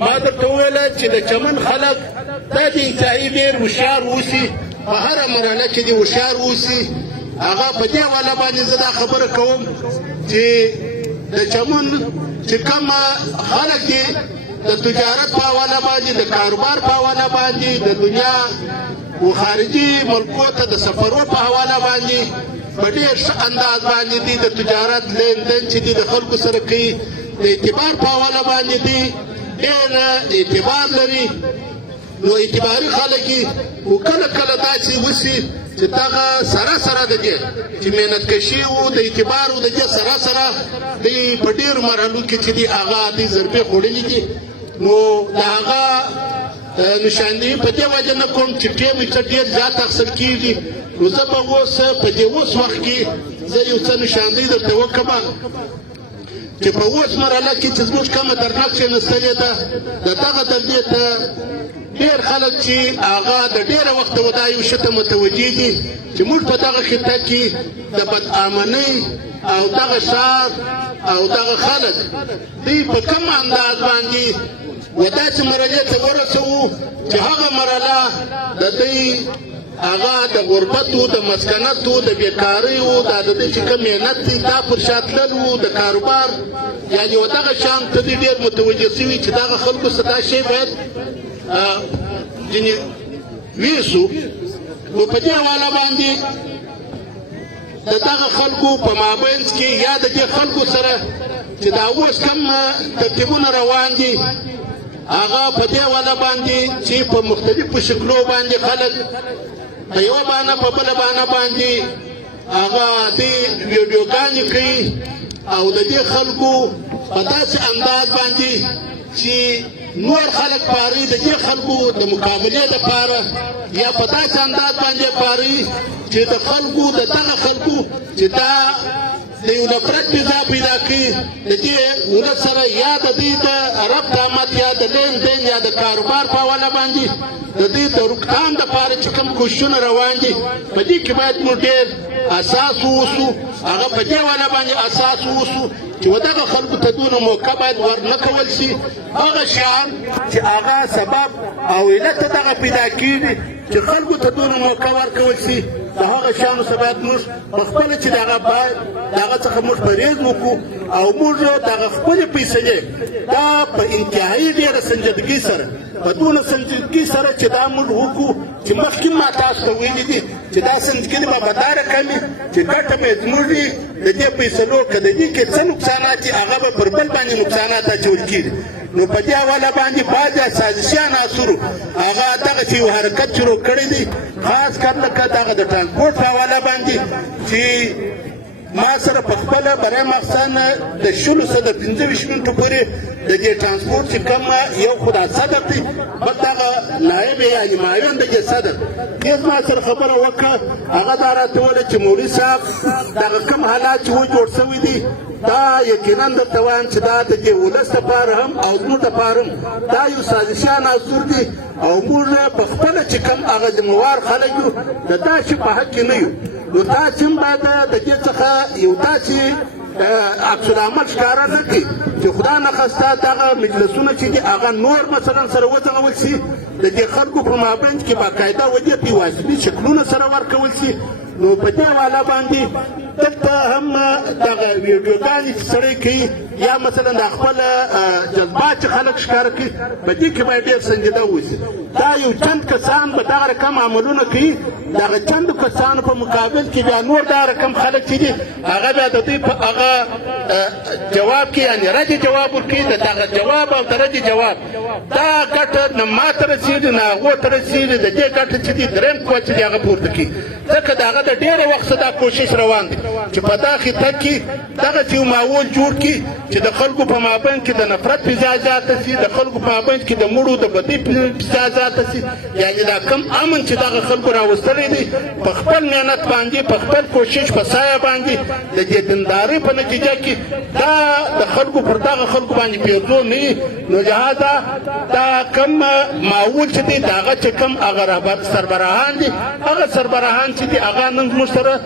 ما درته وویله چې د چمن خلک دا د انتهایي ډېر هوښیار اوسي په هره مرحله کې دې هوښیار اوسي هغه په دې حواله باندې زه دا خبره کوم چې د چمن چې کوم خلک دي د تجارت په حواله باندې د کاروبار په حواله باندې د دنیا و خارجي ملکو ته د سفرو په حواله باندې په ډېر ښه انداز باندې دي د تجارت لین دین چې دي د خلکو سره کوي د اعتبار په حواله باندې دي ډېر اعتبار لري نو اعتباري خلک یې خو کله کله داسې وسي چې دغه سره سره د دې چې محنت کشي و د اعتبار و د دې سره سره دوی په ډېرو مرحلو کې چې دي هغه دوی ضربې خوړلي دي نو د هغه نشاندهي په دې وجه نه کوم چې ټیم یې ډېر زیات اخیستل کېږي نو زه به اوس په دې اوس وخت کې زه یو څه نشاندهي درته وکړم چې په اوس مرحله کې چې زموږ کومه درنښت نستلې ده د دغه دندې ته ډېر خلک چې هغه د ډېره وخته و دا یو شي ته متوجه دي چې موږ په دغه خطه کې د بدامنۍ او دغه ښار او دغه خلک دوی په کوم انداز باندې و داسې مرحلې ته ورسوو چې هغه مرحله د دوی هغه د غربت و د مسکنت و د بیکارۍ و دا د دوی چې کوم محنت دی دا پر شا تلل و د کاروبار یعنې و دغه شیان ته دوی ډېر متوجه سوي چې دغه خلکو څه دا شی باید ځینې ویسو نو په دې حواله باندې د دغه خلکو په مابینځ کې یا د دې خلکو سره چې دا اوس کوم ترتیبونه روان دي هغه په دې حواله باندې چې په مختلفو شکلو باندې خلک په یوه بانه په بله بانه باندې هغه دې ویډیوګانې کوي او د دې خلکو په داسې انداز باندې چې نور خلک پاري د دې خلکو د مقابلې لپاره یا په داسې انداز باندې پاري چې د خلکو د دغه خلکو چې دا د یو نفرت فضا پیدا کړي د دې ولس سره یا د دې د ربط آمد یا د لین دین یا د کاروبار په حواله باندې د دې د روکتام دپاره چې کوم کوششونه روان دي په دې کې باید موږ ډېر اساس واوسو هغه په دې حواله باندې اساس واوسو چې و دغه خلکو ته دونه موقع باید ورنه کول شي هغه شیان چې هغه سبب او علت دغه پیدا کېږي چې خلکو ته دونه موقع ورکول شي د هغه شیانو څخه باید موږ پخپله چې دغه باید د هغه څخه موږ پرهیز وکړو او موږ دغه خپلې فیصلې دا په انتهایي ډېره سنجیدګۍ سره په دونه سنجیدګۍ سره چې دا موږ وکړو چې مخکې ما تاسو ته ویلي دي چې دا سنجیدګۍ به بداره کمي چې ګټه به زموږ وي د دې فیصلو که د دې کې څه نقصانات دي هغه به پر بل باندې نقصانات اچول کېږي نو په دې حواله باندې بعضې سازشي عناصرو هغه دغسې یو حرکت شروع کړی دی خاص کر لکه دغه د ټرانسپورټ په حواله باندې چې ما سره په خپله برای مقصد د 15 څخه د 25 منټو پورې د دې ټرانسپورټ چې کوم یو خو دا صدر دی بل دغه نایب یعنې معاون د دې صدر دې ما سره خبره وکړه هغه دا راته وویله چې مولوي صاحب دغه کوم حالات چې وجوړ شوي دي دا یقینا درته وایم چې دا د دې ولس دپاره هم او زموږ دپاره هم دا یو سازشي عناصر دي او موږ په خپله چې کوم هغه ذمهوار خلک یو د دا شي په حق کې نه یو نو تاسې هم باید د دې څخه یو داسې عکس العمل ښکاره نه کړي چې خدا نخواسته دغه مجلسونه چې دي هغه نور مثلا سره وځغول شي د دې خلکو په مابینځ کې باقاعده و دې پیواسبي شکلونه سره ورکول شي نو په دې حواله باندې دلته هم دغه ویډیوګانې چې سړی کوي یا مثلا د خپل جذبات چې خلک ښکاره کوي په دې کې باید ډېر سنجیده واوسي دا یو چند کسان به دغه رقم عملونه کوي دغه چندو کسانو په مقابل کې بیا نور دا رقم خلک چې دي هغه بیا د دوی په هغه جواب کې یعنې رد جواب ورکوي د دغه جواب او د رد جواب دا ګټه نه ما ته رسېږي نه هغو ته رسېږي د دې ګټه چې دي درېیم قوت چې دي هغه پورته کوي ځکه د هغه د ډېره وخت څخه دا کوشش روان دی چې په دا خطه کې دغسې یو ماحول جوړ کړي چې د خلکو په مابین کې د نفرت فضا زیاته شي د خلکو په مابین کې د مړو د بدۍ فضا زیاته شي یعنې دا کم امن چې دغه خلکو راوستلی دی په خپل محنت باندې په خپل کوشش په سایه باندې د دې دیندارۍ په نتیجه کې دا د خلکو پر دغه خلکو باندې پیرزو نه وي نو لهذا دا کم ماحول چې دی د هغه چې کم هغه سربراهان دي هغه سربراهان چې دي هغه نن زموږ سره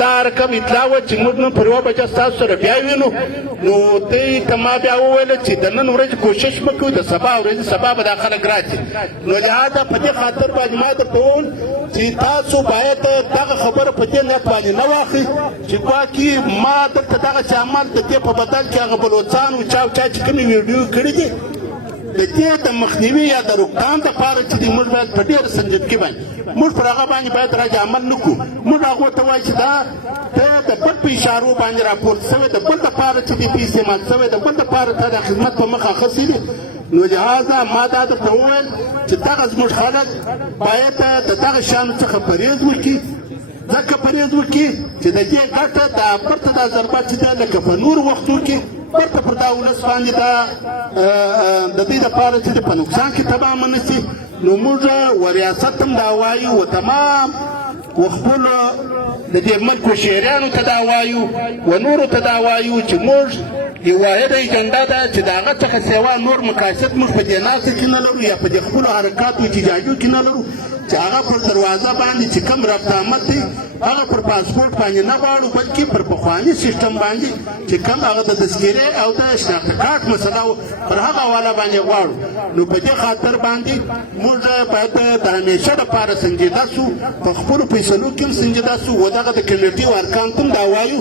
دا رقم اطلاع وه چې موږ نن پر 1 بجه ستاسو سره بیا وینو نو ته کما بیا وویل چې د نن ورځې کوشش مه کوو د سبا ورځې سبا به دا خلک راشي نو لهذا په دې خاطر باندې ما درته وویل چې تاسو باید دغه خبره په دې نیت باندې نه واخلئ چې ګواکې ما درته دغسې عمل د دې په بدل کې هغه بلوڅانو چا چې کومې ویډیو کړي دي د دې د مخنیوي یا د روکتام دپاره چې دی موږ باید په ډېره سنجیدګي باندې موږ پر هغه باندې باید راجع عمل نه کړو موږ هغو ته وایو چې دا ته د بل په اشارو باندې راپورته سوی د بل دپاره چې دی په استعمال سوی د بل دپاره ته د خدمت په مخ اخیستی دي نو لهذا ما دا درته وویل چې دغه زموږ خلک باید د دغه شیانو څخه پرهیز وکړي ځکه پرهیز وکړي چې د دې ګټه دا پرته دا ضربه چې ده لکه په نورو وختو کې پرته پر دا ولس باندې دا د دې دپاره چې په نقصان کې تمامه نه شي نو موږ و ریاست هم دا وایو و تمام و خپلو د دې ملک و شهریانو ته دا وایو و نورو ته دا وایو چې موږ یو واحده اجنډا ده چې د هغه څخه سوا نور مقاصد موږ په دې ناسته کې نه لرو یا په دې خپلو حرکاتو احتجاجو کې نه لرو چې هغه پر دروازه باندې چې کوم رفت آمد دی هغه پر پاسپورټ باندې نه غواړو بلکې پر پخواني سیسټم باندې چې کوم هغه د تذکیرې او د شناخته کارت مسله پر هغه حواله باندې غواړو نو په دې خاطر باندې موږ باید د همیشه دپاره سنجیده سو په خپلو فیصلو کې هم سنجیده سو و دغه د کمیټې ارکانو ته هم دا وایو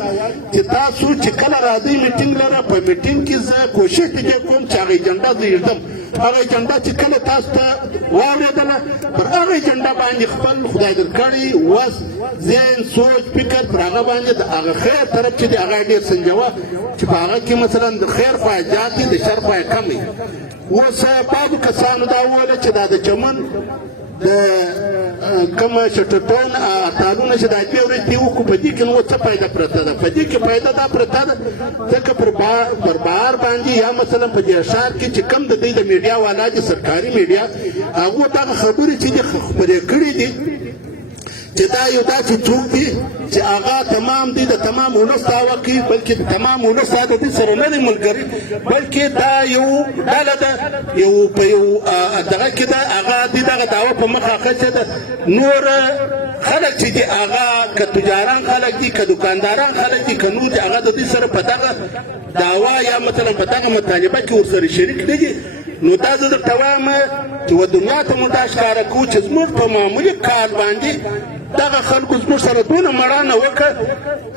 چې تاسو چې کله راځئ میټینګ لره په میټینګ کې زه کوشش دې کوم چې هغه ایجنډا زه ږدم هغه ایجنډا چې کله تاسو ته واورېدله پر هغه ایجنډا باندې خپل خدای درکړی وس ذهن سوچ فکر پر هغه باندې د هغه خیر طرف چې دی هغه ډېر سنجوه چې په هغه کې مثلا د خیر خوا زیات وي د شر خوا کم وي اوس بعضو کسانو دا وویله چې دا د چمن د کومه شټټون تالونه چې دا دوې ورځې دې وکړو په دې کې نو څه فایده پرته ده په دې کې فایده دا پرته ده ځکه پر بهر باندې یا مثلا په دې ښار کې چې کوم د دوی د میډیا والا دي سرکاري میډیا هغو دغه خبرې چې دي خپرې کړي دي چې دا یو داسې څوک دي چې هغه تمام دی د تمام ولس دعوه کوي بلکې د تمام ولس د دې سره نه دی ملګري بلکې دا یو ډله ده یو په یو دغه کې ده هغه د دغه دعوه په مخه اخیستې ده نور خلک چې دي هغه که تجاران خلک دي که دکانداران خلک دي که نور دي هغه د دې سره په دغه دعوه یا مثلا په دغه مطالبه کې ورسره شریک نه دي نو دا زه درته وایم چې و دنیا ته مو دا ښکاره کوو چې زموږ په معمولي کار باندې دغه خلکو زموږ سره دونه مړانه وکړه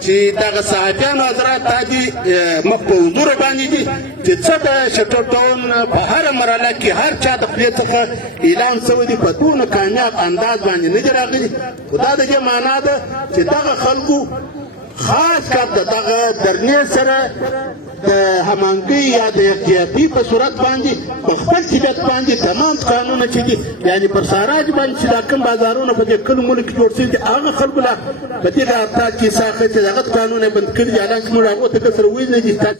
چې دغه صحافیانو حضرات دا دي مخ په حضور باندې دي چې څه د شټرډاون په هره مرحله کې هر چا د خولې څخه اعلان شوی دی په دونه کامیاب انداز باندې نه دي راغلي خو دا د دې معنا ده چې دغه خلکو خاص کار د دغه درنې سره د همانګۍ یا د احتیاطي په صورت باندې په خپل طبیعت باندې تمام قانونه چې دي یعنې پر ساراج باندې چې دا کوم بازارونه په دې کلو ملو کې جوړ شوي دي هغه خلکو لا په دې د ارتاج کې حصه اخیستې د هغه قانون یې بند کړي دي حالانکې موږ هغو ته کسر ویل نه دي